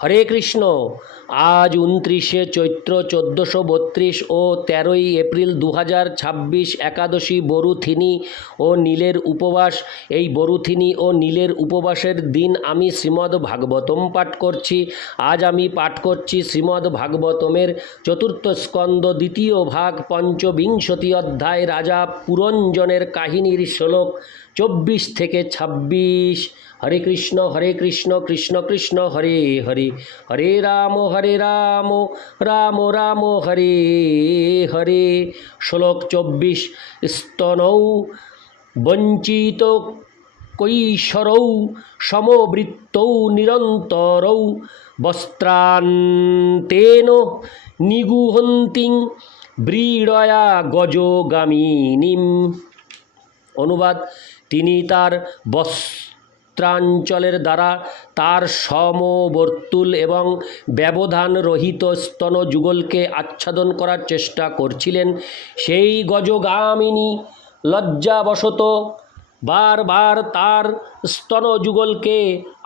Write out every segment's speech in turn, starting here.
হরে কৃষ্ণ। আজ 29শে চৈত্র 1432 ও 13ই এপ্রিল 2026 একাদশী বরুথিনী ও নীলের উপবাস। এই বরুথিনী ও নীলের উপবাসের দিন আমি শ্রীমদ্ ভাগবতম পাঠ করছি। আজ আমি পাঠ করছি শ্রীমদ্ ভাগবতমের চতুর্থ স্কন্দ দ্বিতীয় ভাগ পঞ্চবিংশতি অধ্যায় রাজা পুরঞ্জনের কাহিনীর শ্লোক 24 থেকে 26। হরে কৃষ্ণ কৃষ্ণ কৃষ্ণ হরে হরে, হরে রাম রাম রাম হরে হরে। শ্লোক 24। স্তনৌ বঞ্চিত কৈশরৌ সমবৃত্তৌ নিরন্তরৌ বস্ত্রান্তেন নিগুহন্তিং ব্রীড়য়া গজগামিনীম। অনুবাদ: তিনি তার বস্ত্রাঞ্চলের দ্বারা তার সমবর্তুল এবং ব্যবধান রহিত স্তন যুগলকে আচ্ছাদন করার চেষ্টা করছিলেন। সেই গজগামিনী লজ্জাবশত বারবার তার স্তন যুগলকে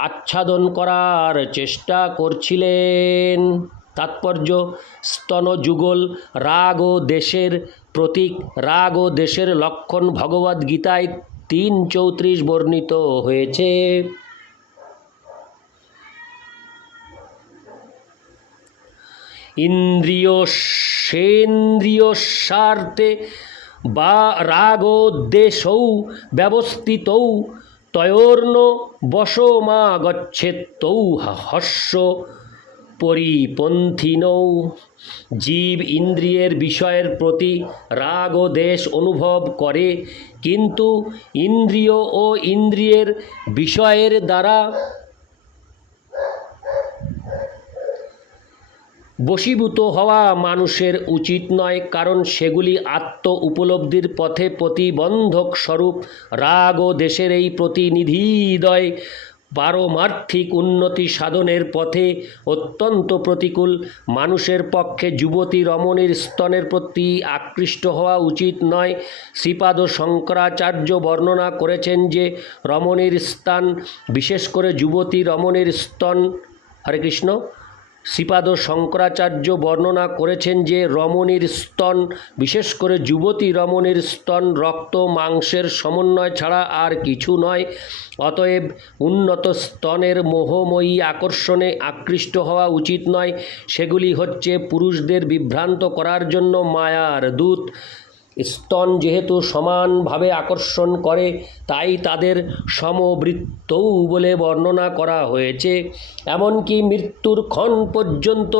আচ্ছাদন করার চেষ্টা করছিলেন। তাৎপর্য: স্তন যুগল রাগ ও দেশের প্রতীক, রাগ ও দেশের লক্ষণ ভগবদ্গীতায় 3:34 বর্ণিত হয়েছে। ইন্দ্রিয় সেন্দ্রিয় স্বার্থে বা রাগোদ্দেশৌ ব্যবস্থিতৌ তয়োর্ন বশমা গচ্ছেত্তৌ হস্য পরিপন্থিনৌ। জীব ইন্দ্রিয়ের বিষয়ের প্রতি রাগ ও দেশ অনুভব করে, কিন্তু ইন্দ্রিয় ও ইন্দ্রিয়ের বিষয়ের দ্বারা বশীভূত হওয়া মানুষের উচিত নয়, কারণ সেগুলি আত্ম উপলব্ধির পথে প্রতিবন্ধক স্বরূপ। রাগ ও দেশের এই প্রতিনিধিদ্বয় পারমার্থিক উন্নতি সাধনের পথে অত্যন্ত প্রতিকূল। মানুষের পক্ষে যুবতী রমণীর স্তনের প্রতি আকৃষ্ট হওয়া উচিত নয়। শ্রীপাদ শঙ্করাচার্য বর্ণনা করেছেন যে রমণীর স্থান, বিশেষ করে যুবতী রমণীর স্তন। হরে কৃষ্ণ। শ্রীপাদ শঙ্করাচার্য বর্ণনা করেছেন যে রমণীর স্তন, বিশেষ করে যুবতী রমণীর স্তন, রক্ত মাংসের সমন্বয় ছাড়া আর কিছু নয়। অতএব উন্নত স্তনের মোহময়ী আকর্ষণে আকৃষ্ট হওয়া উচিত নয়। সেগুলি হচ্ছে পুরুষদের বিভ্রান্ত করার জন্য মায়ার দূত। স্তন যেহেতু সমানভাবে আকর্ষণ করে, তাই তাদের সমবৃত্তৌ বলে বর্ণনা করা হয়েছে। এমনকি মৃত্যুর ক্ষণ পর্যন্ত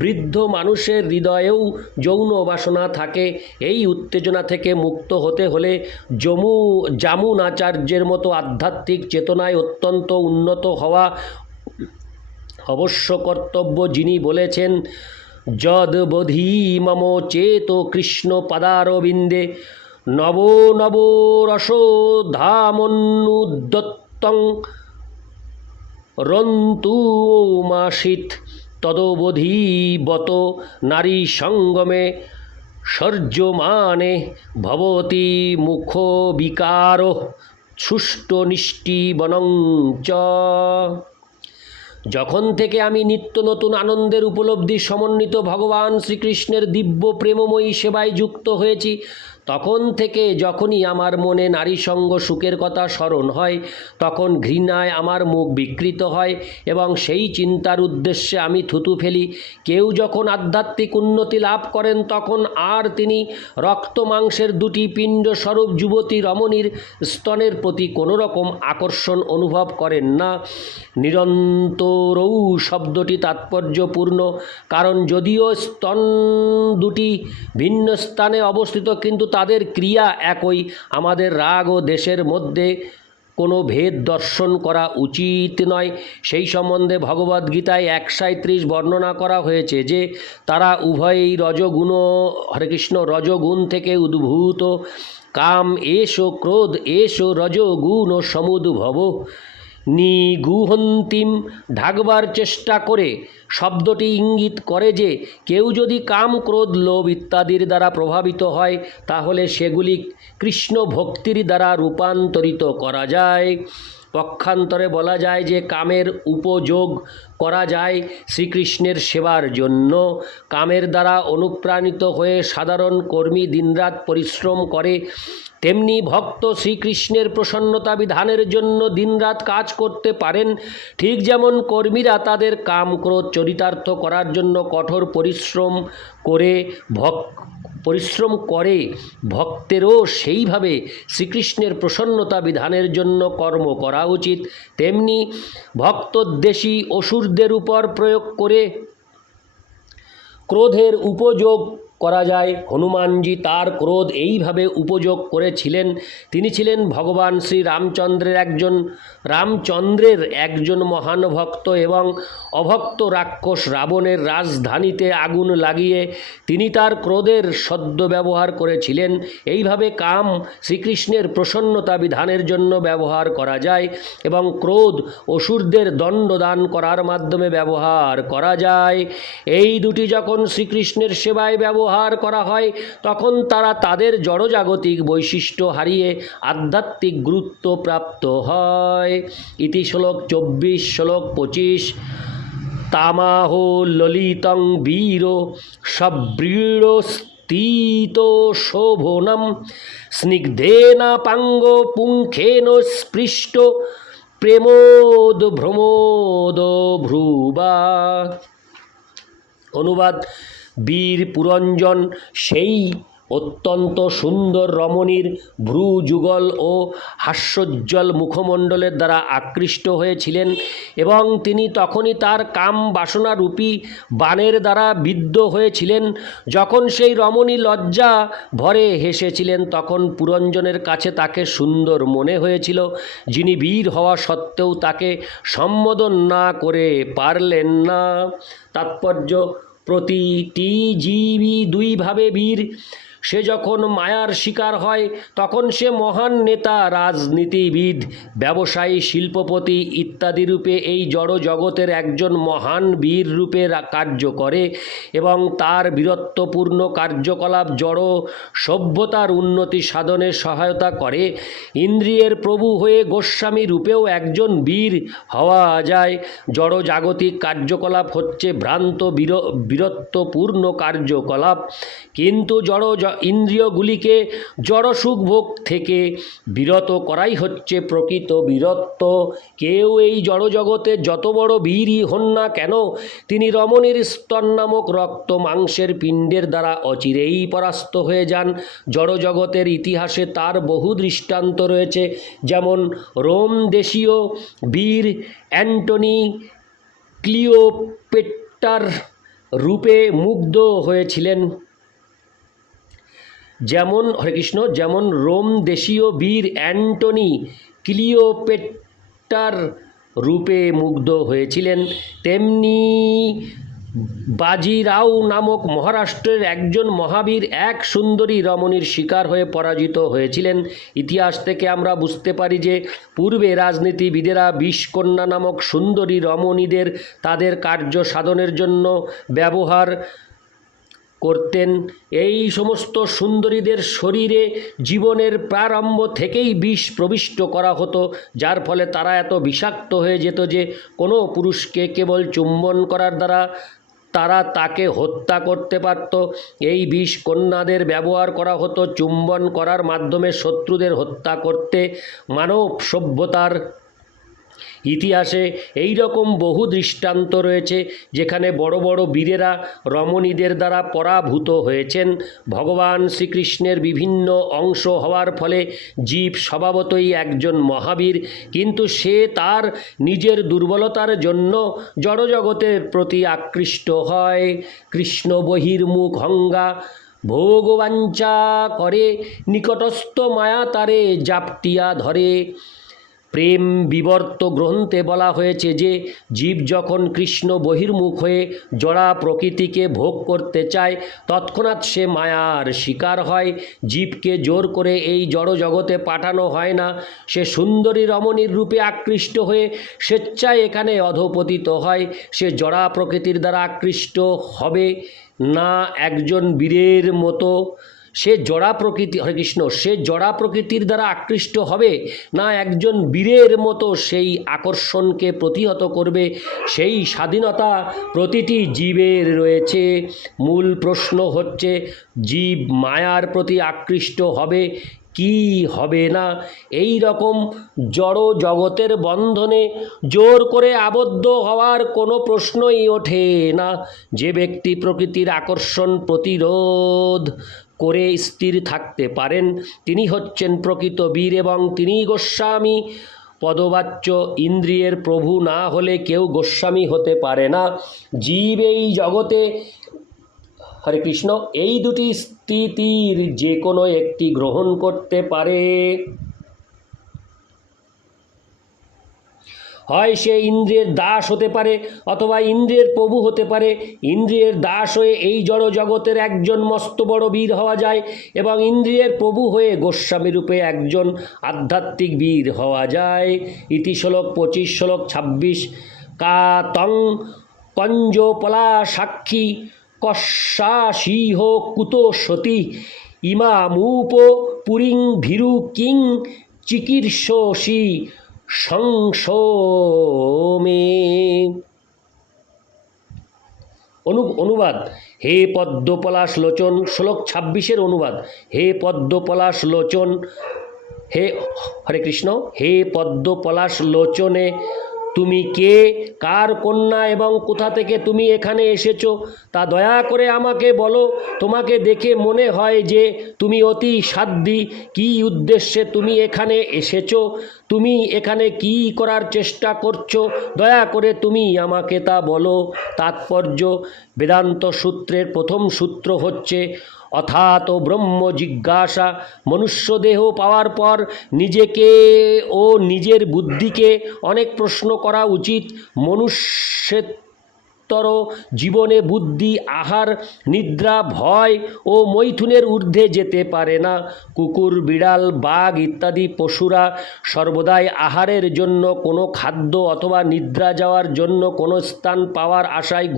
বৃদ্ধ মানুষের হৃদয়েও যৌন বাসনা থাকে। এই উত্তেজনা থেকে মুক্ত হতে হলে যামুনাচার্যের মতো আধ্যাত্মিক চেতনায় অত্যন্ত উন্নত হওয়া অবশ্য কর্তব্য, যিনি বলেছেন, যদ বোধি মম চেত কৃষ্ণ পদারবিন্দে নব নব রসোধামন্যুদ্যত্তং রন্তুমাসিত তদবোধীবত নারী সঙ্গমে সর্যমানে ভবতি মুখ বিকার সুষ্ট নিষ্টিবনং চ। যখন থেকে আমি নিত্য নতুন আনন্দের উপলব্ধি সমন্বিত ভগবান শ্রীকৃষ্ণের দিব্য প্রেমময়ী সেবায় যুক্ত হয়েছি, তখন থেকে যখনই আমার মনে নারী সঙ্গ সুখের কথা স্মরণ হয়, তখন ঘৃণায় আমার মুখ বিকৃত হয় এবং সেই চিন্তার উদ্দেশ্যে আমি থুতু ফেলি। কেউ যখন আধ্যাত্মিক উন্নতি লাভ করেন, তখন আর তিনি রক্ত মাংসের দুটি পিণ্ড স্বরূপ যুবতী রমণীর স্তনের প্রতি কোনো রকম আকর্ষণ অনুভব করেন না। নিরন্তরৌ শব্দটি তাৎপর্যপূর্ণ, কারণ যদিও স্তন দুটি ভিন্ন স্থানে অবস্থিত, কিন্তু তাদের ক্রিয়া একই। আমাদের রাগ ও দেশের মধ্যে কোনো ভেদ দর্শন করা উচিত নয়। সেই সম্বন্ধে ভগবদ্গীতায় 1:37 বর্ণনা করা হয়েছে যে তারা উভয়ই রজগুণ, হরে কৃষ্ণ, রজগুণ থেকে উদ্ভূত। কাম এষ ক্রোধ এষ রজগুণ সমুদ্ভব। নিগুহন্তিম ঢাকবার চেষ্টা করে শব্দটি ইঙ্গিত করে যে কেউ যদি কাম ক্রোধ লোভ ইত্যাদির দ্বারা প্রভাবিত হয়, তাহলে সেগুলি কৃষ্ণ ভক্তির দ্বারা রূপান্তরিত করা যায়। পক্ষান্তরে বলা যায় যে কামের উপযোগ করা যায় শ্রীকৃষ্ণের সেবার জন্য। কামের দ্বারা অনুপ্রাণিত হয়ে সাধারণ কর্মী দিনরাত পরিশ্রম করে, তেমনি ভক্ত শ্রীকৃষ্ণের প্রসন্নতা বিধানের জন্য দিনরাত কাজ করতে পারেন। ঠিক যেমন কর্মীরা তাদের কাম ক্রোধ চরিতার্থ করার জন্য কঠোর পরিশ্রম করে, ভক্তেরও সেইভাবে শ্রীকৃষ্ণের প্রসন্নতা বিধানের জন্য কর্ম করা উচিত। তেমনি ভক্তদ্বেষী অসুরদের উপর প্রয়োগ করে ক্রোধের উপযোগ করা যায়। হনুমানজি তার ক্রোধ এইভাবে উপযোগ করেছিলেন। তিনি ছিলেন ভগবান শ্রী রামচন্দ্রের একজন মহান ভক্ত এবং অভক্ত রাক্ষস রাবণের রাজধানীতে আগুন লাগিয়ে তিনি তার ক্রোধের সদ্ব্যবহার করেছিলেন। এইভাবে কাম শ্রীকৃষ্ণের প্রসন্নতা বিধানের জন্য ব্যবহার করা যায় এবং ক্রোধ অসুরদের দণ্ডদান করার মাধ্যমে ব্যবহার করা যায়। এই দুটি যখন শ্রীকৃষ্ণের সেবায় ব্যবহার করা হয় তখন তারা তাদের জড়জাগতিক বৈশিষ্ট্য হারিয়ে আধ্যাত্মিক গুরুত্ব প্রাপ্ত হয়। ইতি শ্লোক 24। শ্লোক 25। তামাহো ললিতং বীর সব্রীড়স্তিত শোভনম স্নিগ্ধেন পাঙ্গ পুঙ্খেন স্পৃষ্ট প্রেমোদ ভ্রমোদ ভ্রুবা। অনুবাদ: বীর পুরঞ্জন সেই অত্যন্ত সুন্দর রমণীর ভ্রুযুগল ও হাস্যোজ্জ্বল মুখমণ্ডলের দ্বারা আকৃষ্ট হয়েছিলেন এবং তিনি তখনই তার কাম বাসনারূপী বাণের দ্বারা বিদ্ধ হয়েছিলেন। যখন সেই রমণী লজ্জা ভরে হেসেছিলেন তখন পুরঞ্জনের কাছে তাকে সুন্দর মনে হয়েছিল, যিনি বীর হওয়া সত্ত্বেও তাকে সম্বোধন না করে পারলেন না। তাৎপর্য: প্রতিটি জীবই দুইভাবে বীর। সে যখন মায়ার শিকার হয় তখন সে মহান নেতা, রাজনীতিবিদ, ব্যবসায়ী, শিল্পপতি ইত্যাদি রূপে এই জড় জগতের একজন মহান বীর রূপে কার্য করে এবং তার বীরত্বপূর্ণ কার্যকলাপ জড় সভ্যতার উন্নতি সাধনে সহায়তা করে। ইন্দ্রিয়ের প্রভু হয়ে গোস্বামী রূপেও একজন বীর হওয়া যায়। জড় জাগতিক কার্যকলাপ হচ্ছে ভ্রান্ত বীরত্বপূর্ণ কার্যকলাপ, কিন্তু ইন্দ্রিয়গুলিকে জড় সুখভোগ থেকে বিরত করাই হচ্ছে প্রকৃত বীরত্ব। কেউ এই জড়জগতে যত বড় বীরই হন না কেন, তিনি রমণীর স্তন নামক রক্ত মাংসের পিণ্ডের দ্বারা অচিরেই পরাস্ত হয়ে যান। জড়জগতের ইতিহাসে তার বহু দৃষ্টান্ত রয়েছে, যেমন রোম দেশীয় বীর অ্যান্টনি ক্লিওপেট্রার রূপে মুগ্ধ হয়েছিলেন। যেমন রোম দেশীয় বীর অ্যান্টনি ক্লিওপেট্রার রূপে মুগ্ধ হয়েছিলেন, তেমনি বাজিরাও নামক মহারাষ্ট্রের একজন মহাবীর এক সুন্দরী রমণীর শিকার হয়ে পরাজিত হয়েছিলেন। ইতিহাস থেকে আমরা বুঝতে পারি যে পূর্বে রাজনীতিবিদেরা বিষকন্যা নামক সুন্দরী রমণীদের তাদের কার্য সাধনের জন্য ব্যবহার করতেন। এই সমস্ত সুন্দরীদের শরীরে জীবনের প্রারম্ভ থেকেই বিষ প্রবিষ্ট করা হতো, যার ফলে তারা এত বিষাক্ত হয়ে যেত যে কোনো পুরুষকে কেবল চুম্বন করার দ্বারা তারা তাকে হত্যা করতে পারত। এই বিষ কন্যাদের ব্যবহার করা হতো চুম্বন করার মাধ্যমে শত্রুদের হত্যা করতে। মানব সভ্যতার ইতিহাসে এই রকম বহু দৃষ্টান্ত রয়েছে যেখানে বড় বড় বীরেরা রমণীদের দ্বারা পরাভূত হয়েছেন। ভগবান শ্রীকৃষ্ণের বিভিন্ন অংশ হওয়ার ফলে জীব স্বভাবতই একজন মহাবীর, কিন্তু সে তার নিজের দুর্বলতার জন্য জড়জগতের প্রতি আকৃষ্ট হয়। কৃষ্ণ বহির্মুখ হঙ্গা ভোগবাঞ্ছা করে, নিকটস্থ মায়া তারে জাপটিয়া ধরে। প্রেম বিবর্ত গ্রন্থে বলা হয়েছে যে জীব যখন কৃষ্ণ বহির্মুখ হয়ে জড়া প্রকৃতিকে ভোগ করতে চায় তৎক্ষণাৎ সে মায়ার শিকার হয়। জীবকে জোর করে এই জড় জগতে পাঠানো হয় না, সে সুন্দরী রমণীর রূপে আকৃষ্ট হয়ে স্বেচ্ছায় এখানে অধঃপতিত হয়। সে জড়া প্রকৃতির দ্বারা আকৃষ্ট হবে না একজন বীরের মতো, সে জড়া প্রকৃতি, হরে কৃষ্ণ, সে জড়া প্রকৃতির দ্বারা আকৃষ্ট হবে, না একজন বীরের মতো সেই আকর্ষণকে প্রতিহত করবে? সেই স্বাধীনতা প্রতিটি জীবের রয়েছে। মূল প্রশ্ন হচ্ছে, জীব মায়ার প্রতি আকৃষ্ট হবে কি হবে না? এই রকম জড় জগতের বন্ধনে জোর করে আবদ্ধ হওয়ার কোনো প্রশ্নই ওঠে না। যে ব্যক্তি প্রকৃতির আকর্ষণ প্রতিরোধ করে স্থির থাকতে পারেন, তিনি হচ্ছেন প্রকৃত বীর এবং তিনিই গোস্বামী। পদবাচ্য ইন্দ্রিয়ের প্রভু না হলে কেউ গোস্বামী হতে পারে না। জীব এই জগতে, হরে কৃষ্ণ, এই দুটি স্থিতির যে কোনো একটি গ্রহণ করতে পারে। হয় সে ইন্দ্রিয়ের দাস হতে পারে অথবা ইন্দ্রিয়ের প্রভু হতে পারে। ইন্দ্রিয়ের দাস হয়ে এই জড় জগতের একজন মস্ত বড় বীর হওয়া যায় এবং ইন্দ্রিয়ের প্রভু হয়ে গোস্বামী রূপে একজন আধ্যাত্মিক বীর হওয়া যায়। ইতি শ্লোক 25, শ্লোক 26। কাতং কঞ্জপলা সাক্ষী কস্যাসিহ কুতো সতী ইমামূপ পুরিং ভীরু কিং চিকীর্ষসি সংসোমে। অনুবাদ: হে পদ্মপলাশ লোচন, শ্লোক 26-এর অনুবাদ: হে পদ্মপলাশ লোচন, হে হরে কৃষ্ণ, হে পদ্মপলাশ লোচনে, তুমি কে, কার কন্যা এবং কোথা থেকে তুমি এখানে এসেছো তা দয়া করে আমাকে বলো। তোমাকে দেখে মনে হয় যে তুমি অতি সাধ্বী। কী উদ্দেশ্যে তুমি এখানে এসেছো? তুমি এখানে কি করার চেষ্টা করছো? দয়া করে তুমি আমাকে তা বলো। তাৎপর্য: বেদান্ত সূত্রের প্রথম সূত্র হচ্ছে অথাত ব্রহ্ম জিজ্ঞাসা। মনুষ্য দেহ পাওয়ার পর নিজেকে ও নিজের বুদ্ধিকে অনেক প্রশ্ন করা উচিত। মনুষ্যেতর জীবনে বুদ্ধি আহার, নিদ্রা, ভয় ও মৈথুনের ঊর্ধ্বে যেতে পারে না। কুকুর, বিড়াল, বাঘ ইত্যাদি পশুরা সর্বদাই আহারের জন্য কোনো খাদ্য অথবা নিদ্রা যাওয়ার জন্য কোনো স্থান পাওয়ার আশায়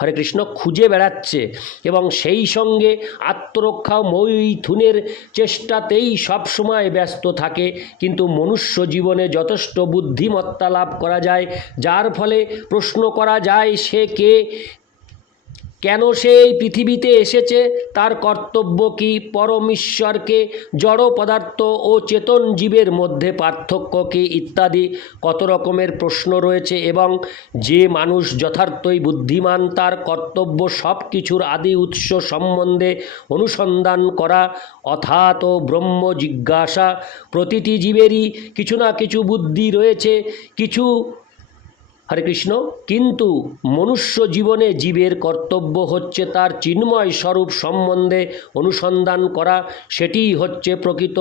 হরে কৃষ্ণ খুঁজে বেড়াচ্ছে এবং সেই সঙ্গে আত্মরক্ষা মৈথুনের চেষ্টাতেই সবসময় ব্যস্ত থাকে। কিন্তু মনুষ্য জীবনে যথেষ্ট বুদ্ধিমত্তা লাভ করা যায়, যার ফলে প্রশ্ন করা যায় সে কে, কেন সে এই পৃথিবীতে এসেছে, তার কর্তব্য কি, পরমেশ্বরকে, জড় পদার্থ ও চেতন জীবের মধ্যে পার্থক্য কি ইত্যাদি কত রকমের প্রশ্ন রয়েছে। এবং যে মানুষ যথার্থই বুদ্ধিমান, তার কর্তব্য সব কিছুর আদি উৎস সম্বন্ধে অনুসন্ধান করা, অর্থাৎ ব্রহ্ম জিজ্ঞাসা। প্রতিটি জীবেরই কিছু না কিছু বুদ্ধি রয়েছে, কিছু, হরে কৃষ্ণ, কিন্তু মনুষ্য জীবনে জীবের কর্তব্য হচ্ছে তার চিন্ময় স্বরূপ সম্বন্ধে অনুসন্ধান করা। সেটিই হচ্ছে প্রকৃত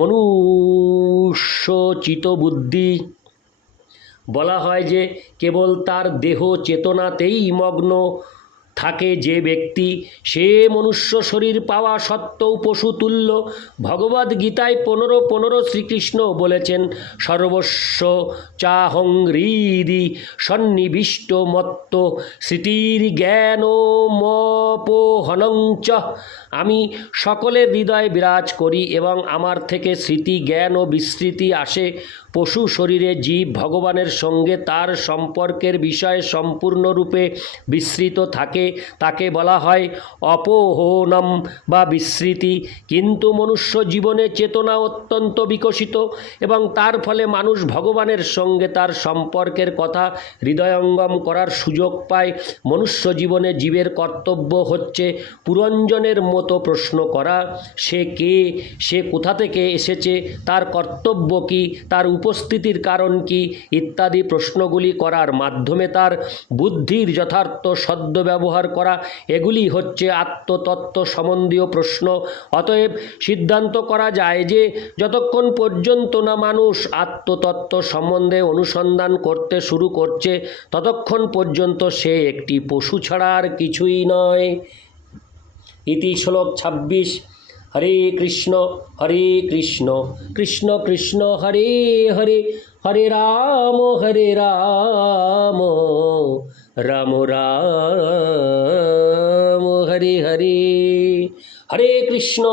মনুষ্যচিত বুদ্ধি। বলা হয় যে কেবল তার দেহ চেতনাতেই মগ্ন থাকে যে ব্যক্তি, সে মনুষ্য শরীর পাওয়া সত্ত্বেও পশুতুল্য। ভগবদ্গীতায় 15:15 শ্রীকৃষ্ণ বলেছেন, সর্বস্ব চাহং হৃদি সন্নিবিষ্ট মত্ত স্মৃতির জ্ঞান মপোহনং চ। আমি সকলের হৃদয়ে বিরাজ করি এবং আমার থেকে স্মৃতি, জ্ঞান ও বিস্মৃতি আসে। পশু শরীরে জীব ভগবানের সঙ্গে তার সম্পর্কের বিষয়ে সম্পূর্ণরূপে বিস্মৃত থাকে, তাকে বলা হয় অপোহনম বা বিস্মৃতি। কিন্তু মনুষ্য জীবনে চেতনা অত্যন্ত বিকশিত এবং তার ফলে মানুষ ভগবানের সঙ্গে তার সম্পর্কের কথা হৃদয়ঙ্গম করার সুযোগ পায়। মনুষ্য জীবনে জীবের কর্তব্য হচ্ছে পুরঞ্জনের মতো প্রশ্ন করা, সে কে, সে কোথা থেকে এসেছে, তার কর্তব্য কী, তার উপস্থিতির কারণ কি ইত্যাদি প্রশ্নগুলি করার মাধ্যমে তার বুদ্ধির যথার্থ সদ্ব্যবহার করা। এগুলি হচ্ছে আত্মতত্ত্ব সম্বন্ধীয় প্রশ্ন। অতএব সিদ্ধান্ত করা যায় যে যতক্ষণ পর্যন্ত না মানুষ আত্মতত্ত্ব সম্বন্ধে অনুসন্ধান করতে শুরু করছে, ততক্ষণ পর্যন্ত সে একটি পশু ছাড়া আর কিছুই নয়। ইতি শ্লোক 26। হরে কৃষ্ণ কৃষ্ণ কৃষ্ণ হরে হরে, হরে রাম রাম রাম হরে হরে, হরে কৃষ্ণ।